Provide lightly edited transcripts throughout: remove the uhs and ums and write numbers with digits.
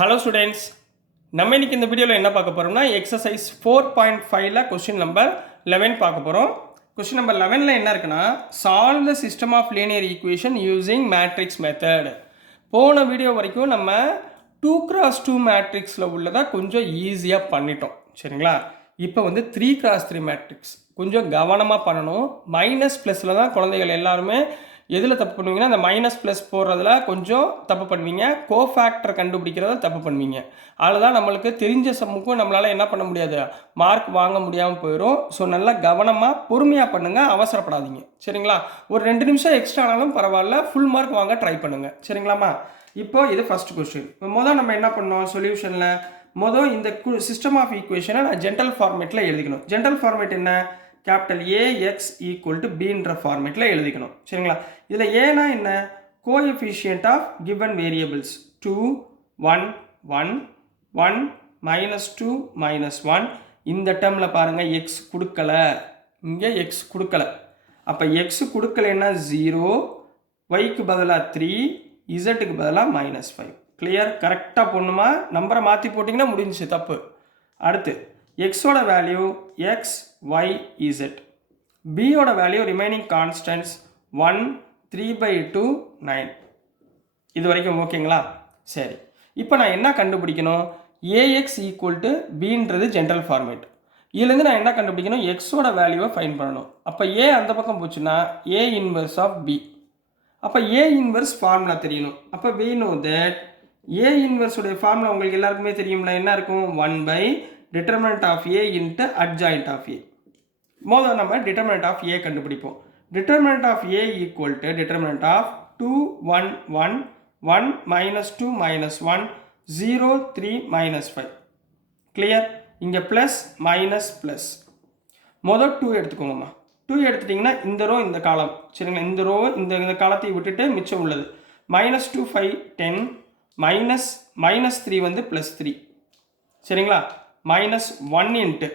Hello students, நம்ம இன்னைக்கு இந்த வீடியோவில் என்ன பார்க்க போகிறோம்னா எக்ஸசைஸ் 4.5ல் கொஸ்டின் நம்பர் 11 பார்க்க போகிறோம். கொஸ்டின் நம்பர் 11ல் என்ன இருக்குன்னா, solve the system of linear equation using matrix method. போன வீடியோ வரைக்கும் நம்ம 2x2 மேட்ரிக்ஸில் உள்ளதை கொஞ்சம் ஈஸியாக பண்ணிட்டோம், சரிங்களா? இப்போ வந்து 3x3 மேட்ரிக்ஸ் கொஞ்சம் கவனமாக பண்ணணும். மைனஸ் ப்ளஸில் தான் குழந்தைகள் எல்லாருமே எதில் தப்பு பண்ணுவீங்கன்னா, இந்த மைனஸ் ப்ளஸ் போடுறதுல கொஞ்சம் தப்பு பண்ணுவீங்க. கோஃபேக்டரை கண்டுபிடிக்கிறத தப்பு பண்ணுவீங்க. அதில் தான் நம்மளுக்கு தெரிஞ்ச சம்முக்கும் நம்மளால் என்ன பண்ண முடியாது, மார்க் வாங்க முடியாமல் போயிடும். ஸோ நல்லா கவனமாக பொறுமையாக பண்ணுங்கள், அவசரப்படாதீங்க, சரிங்களா? ஒரு 2 நிமிஷம் எக்ஸ்ட்ரா ஆனாலும் பரவாயில்ல, ஃபுல் மார்க் வாங்க ட்ரை பண்ணுங்கள், சரிங்களாம்மா? இப்போ இது ஃபஸ்ட் கொஸ்டின். இப்போ நம்ம என்ன பண்ணோம் சொல்யூஷனில் இந்த சிஸ்டம் ஆஃப் ஈக்குவேஷனை நான் ஜென்ரல் ஃபார்மேட்டில் எழுதிக்கணும். ஜென்ரல் ஃபார்மேட் என்ன? கேபிட்டல் AX ஈக்குவல் டு பின்ற ஃபார்மேட்டில் எழுதிக்கணும், சரிங்களா? இதில் ஏன்னா என்ன? Coefficient of given variables 2 1 1 1 -2 -1. இந்த டேர்மில் பாருங்கள் எக்ஸ் கொடுக்கல, இங்கே எக்ஸ் கொடுக்கல. அப்போ எக்ஸ் கொடுக்கலன்னா 0, ஒய்க்கு பதிலாக 3, இசட்டுக்கு பதிலாக -5. கிளியர்? கரெக்டாக போடணுமா? நம்பரை மாற்றி போட்டிங்கன்னா முடிஞ்சிச்சு, தப்பு. அடுத்து எக்ஸோட வேல்யூ எக்ஸ் ஒய் இசட், பியோட வேல்யூ ரிமைனிங் கான்ஸ்டன்ட்ஸ் 1 3/2 9. இது வரைக்கும் ஓகேங்களா? சரி, இப்போ நான் என்ன கண்டுபிடிக்கணும்? AX ஈக்குவல் டு பின்றது ஜென்ரல் ஃபார்மேட். இதுலேருந்து நான் என்ன கண்டுபிடிக்கணும்? எக்ஸோட வேல்யூவை ஃபைன் பண்ணணும். அப்போ ஏ அந்த பக்கம் போச்சுன்னா A இன்வர்ஸ் ஆஃப் பி. அப்போ A இன்வர்ஸ் ஃபார்முலா தெரியணும். அப்போ we know that A இன்வர்ஸுடைய ஃபார்முலா உங்களுக்கு எல்லாருக்குமே தெரியும்ல, என்ன இருக்கும்? 1 determinant of A into adjoint of A. முதல்ல நம்ம determinant of A கண்டுபிடிப்போம். Determinant of A equal to determinant of 2 1 1 1 -2 -1 0 3 -5. Clear? இங்கே ப்ளஸ் மைனஸ் ப்ளஸ். முதல் 2 எடுத்துக்கோங்கம்மா. 2 எடுத்துட்டிங்கன்னா இந்த ரோ இந்த காலம், சரிங்களா? இந்த ரோ இந்த காலத்தை விட்டுட்டு மிச்சம் உள்ளது -2 5 10 -3 வந்து +3, சரிங்களா? -1 இன்ட்டு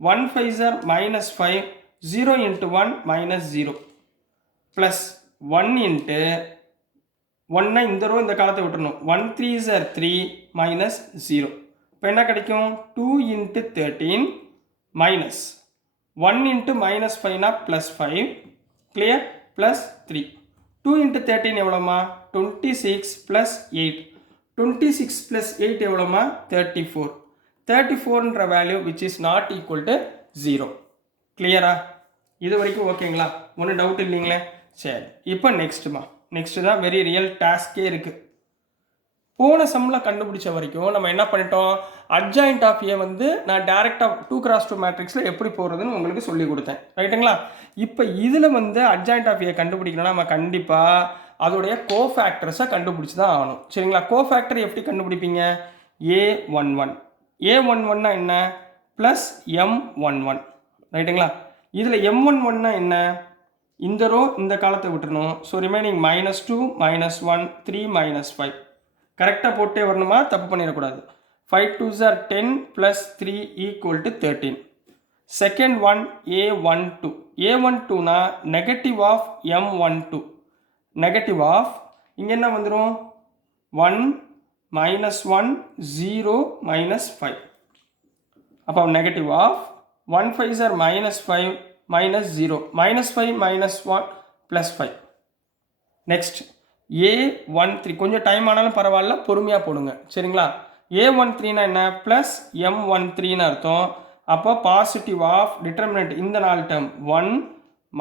1 5 -5, 0 into 1 -0, plus 1 into 1 இந்த ரோ இந்த காலத்தை விட்டுறணும். 1 3 3 -0. இப்போ என்ன கிடைக்கும்? 2 into 13 minus 1 into -5 +5, clear? Plus 3. 2 into 13 எவ்வளோமா? 26 + 8. 26 + 8 எவ்வளோமா? 34. 34ன்ற value which is not equal to 0. கிளியரா? இது வரைக்கும் ஓகேங்களா? ஒன்றும் டவுட் இல்லைங்களே? சரி, இப்போ நெக்ஸ்ட்டு தான் வெரி ரியல் டாஸ்கே இருக்குது. போன சம்மில் கண்டுபிடிச்ச வரைக்கும் நம்ம என்ன பண்ணிட்டோம்? அட்ஜாயிண்ட் ஆஃப் ஏ வந்து நான் டேரெக்டாக 2x2 மேட்ரிக்ஸில் எப்படி போகிறதுன்னு உங்களுக்கு சொல்லி கொடுத்தேன், ரைட்டுங்களா? இப்போ இதில் வந்து அட்ஜாயிண்ட் ஆஃப் ஏ கண்டுபிடிக்கணும்னா நம்ம கண்டிப்பாக அதோடைய கோஃபேக்டர்ஸை கண்டுபிடிச்சி தான் ஆகணும், சரிங்களா? கோஃபேக்டர் எப்படி கண்டுபிடிப்பீங்க? A11. A11னா என்ன? ப்ளஸ் M11, ரைட்டுங்களா? இதில் M11னா என்ன? இந்த ரோ இந்த காலத்தை விட்டுறணும். So remaining -2 -1 3 -5. கரெக்டாக போட்டே வரணுமா? தப்பு பண்ணிடக்கூடாது. 5 2s are 10 + 3 = 13. Second one A12. A12னா negative of M12. Negative of இங்கே என்ன வந்துடும்? 1 -1 0 -5. அப்போ negative of 1 5 are -5 -0 -5 -1 +5. Next A13. கொஞ்சம் டைம் ஆனாலும் பரவாயில்ல, பொறுமையாக போடுங்க, சரிங்களா? A13னா என்ன? ப்ளஸ் M13ன்னு அர்த்தம். அப்போ பாசிட்டிவ் ஆஃப் டிட்டர்மினன்ட் இந்த 4 டேர்ம் 1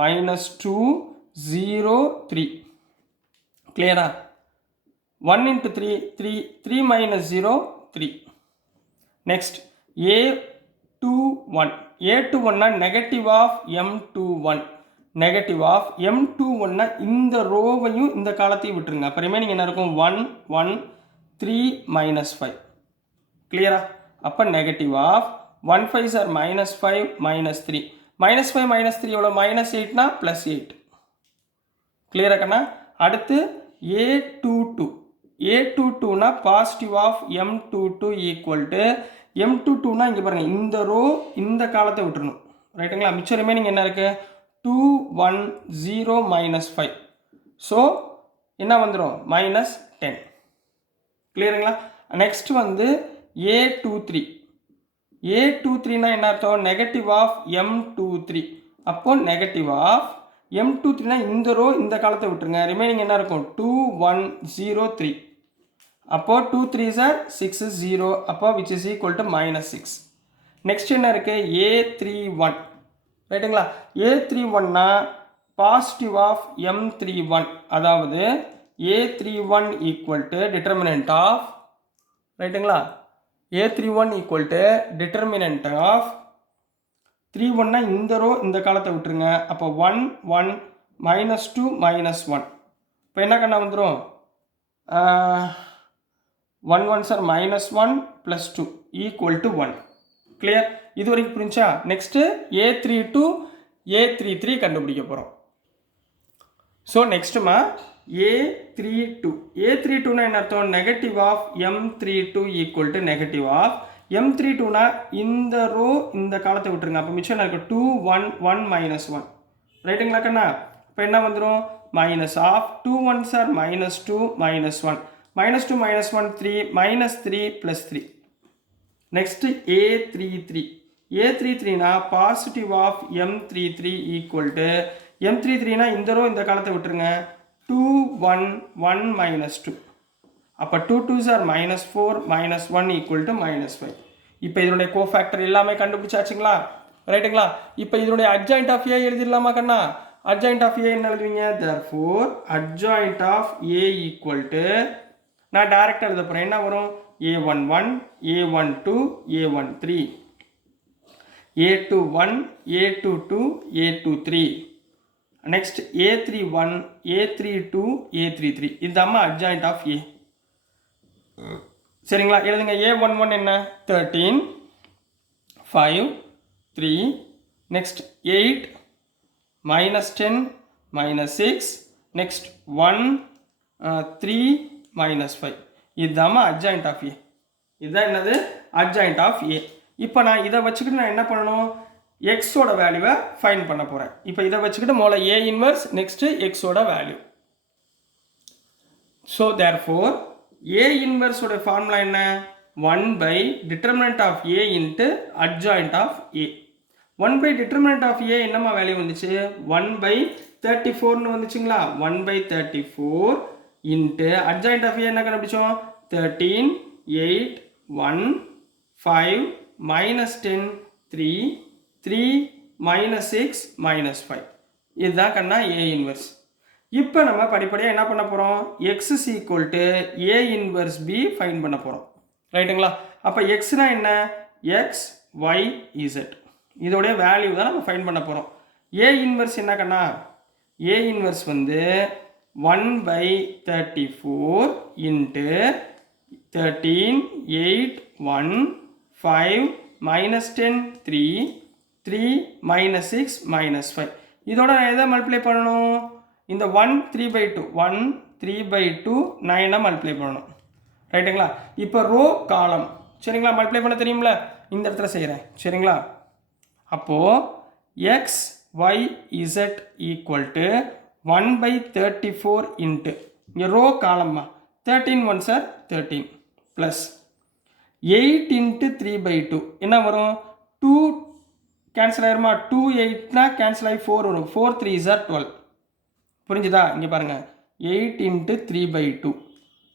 -2 0 3. கிளியரா? 1 into 3 3 3 -0 3. Next A21. A21னா negative of M21. Negative of M21னா இந்த ரோவையும் இந்த காலத்தையும் விட்டுருங்க. அப்போ ரிமைனிங் என்ன இருக்கும்? 1 1 3 -5. கிளியரா? அப்போ நெகட்டிவ் ஆஃப் 1 5 are -5 -3. -5 -3 எவ்வளோ? -8னா +8. கிளியரா கண்ணா? அடுத்து A22. A22னா positive of M22 equal to M22னா இங்கே பாருங்கள் இந்த ரோ இந்த காலத்தை விட்டுறணும், ரைட்டுங்களா? மிச்சம் ரிமைனிங் என்ன இருக்குது? 2 1 0 -5. ஸோ என்ன வந்துடும்? -10. கிளியருங்களா? நெக்ஸ்ட் வந்து A23. A23னா என்ன அர்த்தம்? Negative of M23. அப்போ நெகட்டிவ் ஆஃப் M23னா இந்த ரோ இந்த காலத்தை விட்டுருங்க. ரிமைனிங் என்ன இருக்கும்? 2103. அப்போ 2 3s are 6 0. அப்போ which is equal to -6. Next என்ன இருக்கு? A31. ரைட்டுங்களா? A31னா பாசிட்டிவ் ஆஃப் M31. அதாவது A31 equal to determinant of, ரைட்டுங்களா? A31 equal to determinant of 31னா இந்த ரோ இந்த காலத்தை விட்டுருங்க. அப்போ 1 1 -2 -1. இப்போ என்ன கண்ணா வந்துடும்? 1 1s are -1 + 2 equal to 1. Clear? இது வரைக்கும் புரிஞ்சா? நெக்ஸ்ட்டு A32 A33 கண்டுபிடிக்க போகிறோம். So நெக்ஸ்ட்டுமா A32. A32னா என்ன அர்த்தம்? Negative of M32 equal to negative of M32னா இந்த ரோ இந்த காலத்தை விட்டுருங்க. அப்போ மிச்சம் எனக்கு 2 1 1 -1. ரைட்டுங்களா கண்ணா? இப்போ என்ன வந்துடும்? Minus of 2 1s are -2 -1. -2 -1 3 -3 + 3. Next A33. A33னா positive of M33 equal to M33னா இந்த ரோ இந்த காலத்தை விட்டுருங்க. 2 1 1 -2. அப்போ 2 2s are -4 -1 equal to -5. இப்போ இதனுடைய கோஃபேக்டர் எல்லாமே கண்டுபிடிச்சாச்சுங்களா? ரைட்டுங்களா? இப்போ இதனுடைய அட்ஜாயிண்ட் ஆஃப் A எழுதிடலாமா கண்ணா? அட்ஜாயிண்ட் ஆஃப் A என்ன எழுதுவீங்க? therefore adjoint of A equal to, நான் டைரக்டாக எழுத போகிறேன். என்ன வரும்? A11 A12 A13 A21 A22 A23. Next A31 A32 A33. இதுதாம்மா அட்ஜாயிண்ட் ஆஃப் A. சரிங்களா? எழுதுங்க. A11 என்ன? 13 5 3. நெக்ஸ்ட் 8 -10 -6. நெக்ஸ்ட் 1 3 -5. இதுதாம்மா அட்ஜாயிண்ட் ஆஃப் A. இதுதான் என்னது? Adjoint of A. இப்போ நான் இதை வச்சுக்கிட்டு நான் என்ன பண்ணணும்? எக்ஸோட வேல்யூவை ஃபைண்ட் பண்ண போகிறேன். இப்போ இதை வச்சுக்கிட்டு முதல்ல A இன்வர்ஸ், நெக்ஸ்ட்டு எக்ஸோட வேல்யூ. ஸோ தேர்ஃபோர் A இன்வர்ஸோட ஃபார்முலா என்ன? 1/determinant of A into adjoint of A. 1/determinant of A என்னம்மா வேல்யூ வந்துச்சு? 1/34ன்னு வந்துச்சுங்களா? 1/34 into adjoint of A என்ன கண்டுபிடிச்சோம்? 13 8 1 5 -10 3 3 -6 -5. இதுதான் கண்ணா A இன்வர்ஸ். இப்போ நம்ம படிப்படியாக என்ன பண்ண போகிறோம்? x is equal to A inverse B find பண்ண போகிறோம். ரைட்டுங்களா? அப்போ எக்ஸ்னா என்ன? x y z. இதோடைய வேல்யூ தான் நம்ம ஃபைண்ட் பண்ண போகிறோம். A இன்வர்ஸ் என்ன கண்ணா? A இன்வர்ஸ் வந்து 1/34 into 13 8 1 5 -10 3 3 -6 -5. இதோட நான் எதை மல்டிப்ளை பண்ணணும்? இந்த 1 3/2 1 3/2 9 மல்டிப்ளை பண்ணணும். ரைட்டுங்களா? இப்போ ரோ காலம், சரிங்களா? மல்டிப்ளை பண்ண தெரியுங்களா? இந்த இடத்துல செய்கிறேன், சரிங்களா? அப்போது x Y Z equal to 1/34 into இங்கே ரோ காலம்மா 13 1s are 13 ப்ளஸ் 8 இன்ட்டு 3/2 என்ன வரும்? 2 கேன்சல் ஆயிருமா? 2 8னா கேன்சல் ஆகி 4 வரும். 4 3s are 12. புரிஞ்சுதா? இங்கே பாருங்கள், 8 இன்ட்டு 3/2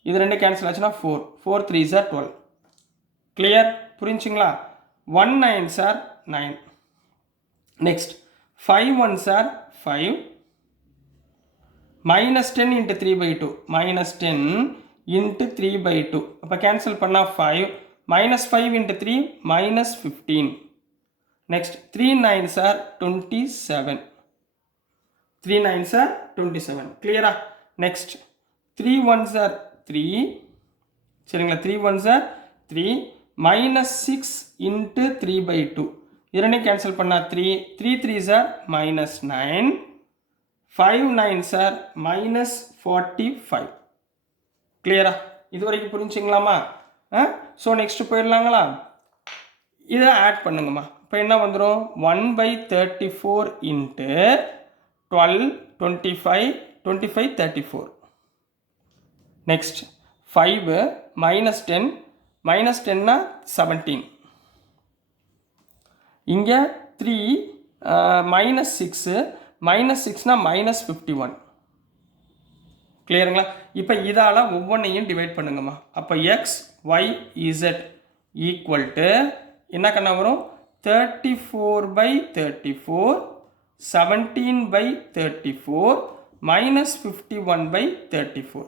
இது ரெண்டு கேன்சல் ஆச்சுன்னா 4 4 3s are 12. கிளியர்? புரிஞ்சுங்களா? 1 9s are 9. Next 5 1s are 5 -10 into 3/2 -10 into 3/2 அப்போ கேன்சல் பண்ணால் 5 -5 into 3 -15. Next 3 9s are 27. 3 9s are 27. கிளியரா? Next 3 1s are 3. சரிங்களா? 3 1s are 3 -6 இன்ட்டு 3/2 இரண்டையும் கேன்சல் பண்ணால் 3 3 3s are -9 5 9s are -45. கிளியரா? இது வரைக்கும் புரிஞ்சுங்களாமா? So next போயிடலாங்களா? இதை ஆட் பண்ணுங்கம்மா. இப்போ என்ன வந்துடும்? 1/34 இன்ட்டு 12 25 25 34. Next 5 -10 minus 10 17. இங்கே 3 minus 6 minus 6 minus 51. கிளியருங்களா? இப்போ இதால் ஒவ்வொன்றையும் டிவைட் பண்ணுங்கம்மா. அப்போ X Y Z equal to என்ன கண்ணா வரும்? 34/34 17/34 minus 51/34.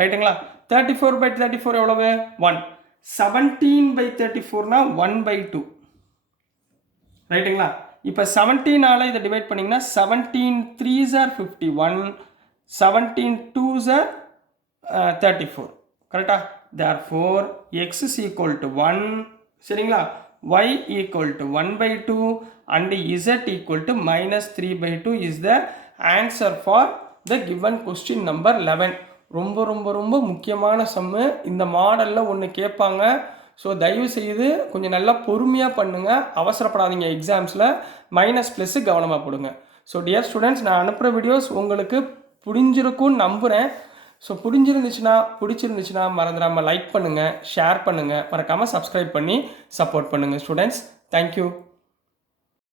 ரைட்டுங்களா? 34/34 எவ்வளவு? 1. 17/34 1/2. ரைட்டுங்களா? இப்போ 17ஆல் இதை டிவைட் பண்ணிங்கன்னா 17 3s are 51, 17 2s are 34. கரெக்டா? therefore x is equal to 1, சரிங்களா? y equal to 1/2 and z equal to minus 3/2 is the answer for the given question number 11. ரொம்ப ரொம்ப ரொம்ப முக்கியமான சம்மு. இந்த மாடலில் ஒன்று கேட்பாங்க. ஸோ தயவு செய்து கொஞ்சம் நல்லா பொறுமையாக பண்ணுங்கள், அவசரப்படாதீங்க. எக்ஸாம்ஸில் மைனஸ் ப்ளஸ்ஸு கவனமாக போடுங்க. ஸோ டியர் ஸ்டூடெண்ட்ஸ், நான் அனுப்புகிற வீடியோஸ் உங்களுக்கு புரிஞ்சிருக்கும்னு நம்புகிறேன். ஸோ பிடிச்சிருந்துச்சுன்னா மறந்துடாமல் லைக் பண்ணுங்கள், ஷேர் பண்ணுங்கள், மறக்காமல் சப்ஸ்கிரைப் பண்ணி சப்போர்ட் பண்ணுங்கள் ஸ்டூடெண்ட்ஸ். தேங்க்யூ.